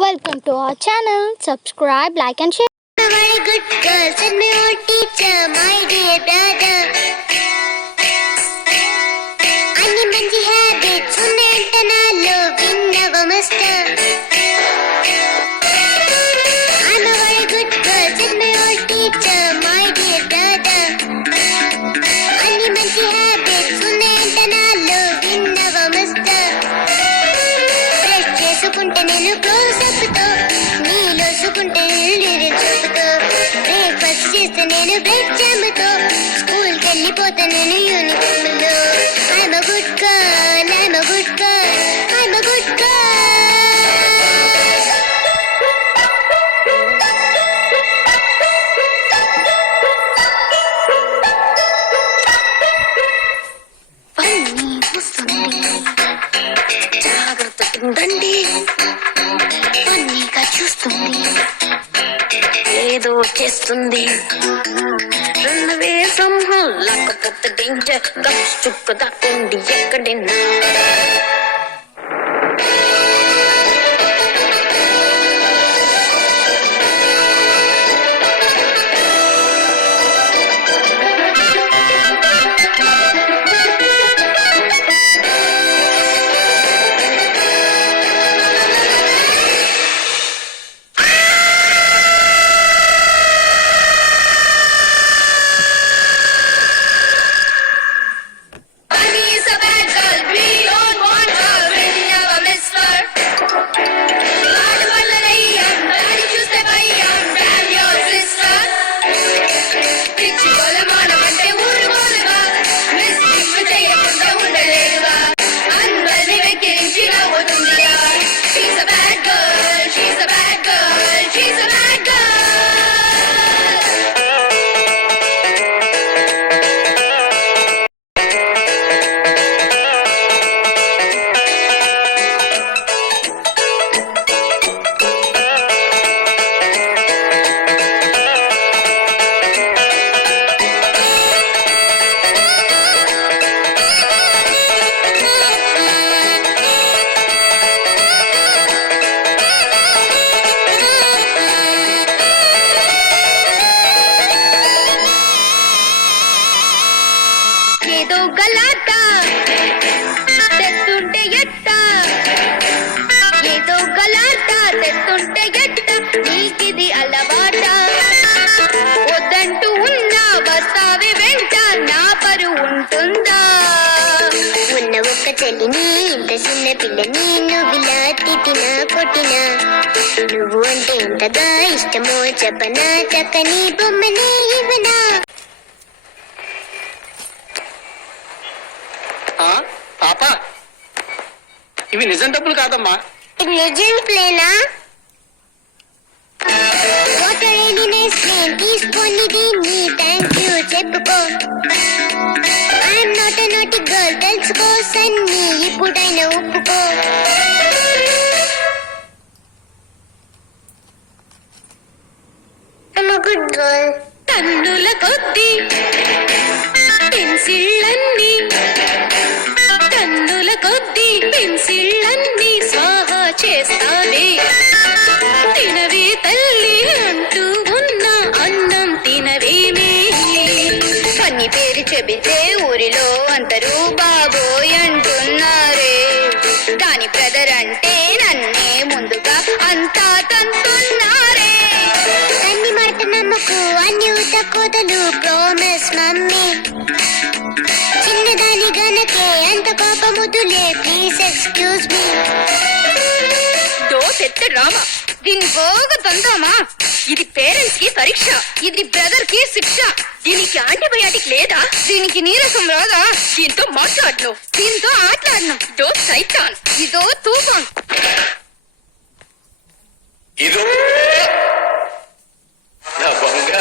Welcome to our channel. Subscribe, like and share. Very good girl, send me your teacher, my dear brother. Any manji habits, unenta nallo vinnava master. I'm a very good girl, send me your teacher, my dear brother. Any manji habits, unenta nallo vinnava master. Brush chesukunte nenu close up to, neelo sukunte breakfast చేస్తే నేను bread జామ్తో స్కూల్కి వెళ్ళిపోతా నేను యూనిఫామ్లో. I'm a good girl, I'm a good girl, I'm a good girl. వస్తుంది, జాగ్రత్తగా ఉండండి. పన్నీగా చూస్తుంది, ఏదో చేస్తుంది. రెండవే సంహం లేకపోతే డేంజర్, గప్స్ చుక్కదా ఉండి ఎక్కడైనా. ఏదో గలాట తెస్తుంటే ఎట్ట, ఏదో గలాట తెస్తుంటే ఎట్ట, నీకిది అలవాట. వద్దంటూ ఉన్నా వస్తావి వెంట, నా పరు ఉంటుందా? ఉన్న ఒక్క చెల్లిని, ఇంత చిన్న పిల్లని నువ్విలా తిట్టినా కొట్టినా, నువ్వు అంటే ఎంతగా ఇష్టమో చెప్పనా, చక్కని బొమ్మనే ఇవ్వనా. పాపా, ఇవి నిజం డబ్బులు కాదమ్మా. నిజం ప్లేనా? వాటర్ రెడీనెస్ ప్లేన్ తీసుకొని దీన్ని థ్యాంక్ యూ చెప్పుకో. ఐఎమ్ నాట్ ఎ నాటి గర్ల్, తెలుసుకో సన్ని, ఇప్పుడైనా ఒప్పుకో. I'm a good girl. టన్నుల కొద్ది పెన్సిళ్ళన్నీ, టన్నుల కొద్ది పెన్సిళ్ళన్నీ స్వాహా చేస్తావే. తినవే తల్లి అంటూ ఉన్న అన్నం తినవేమే. పన్ని పేరు చెబితే ఊరిలో అందరూ బాబోయ్ అంటున్నారే. దాని బ్రదర్ అంటే నన్నే ముందుగా అంతా తంతున్నారే. అన్ని మాట నమ్మకు, అన్ని ఉతకోదలు, ప్రామిస్ మమ్మీ. చిన్నదాని గనకే అంత కోపముదులే, ప్లీజ్ ఎక్స్క్యూజ్ మీ. డోస్ ఎత్తే డ్రామా, దీన్ని బాగా తందామా. ఇది పేరెంట్స్ కి పరీక్ష, ఇది బ్రదర్ కి శిక్ష. దీనికి యాంటీబయాటిక్ లేదా? దీనికి నీరసం రాదా? దీంతో మాట్లాడను, దీంతో ఆటలాడను. డోస్ సైతాన్, ఇదో తూఫాన్. ఇదో నా బంగారు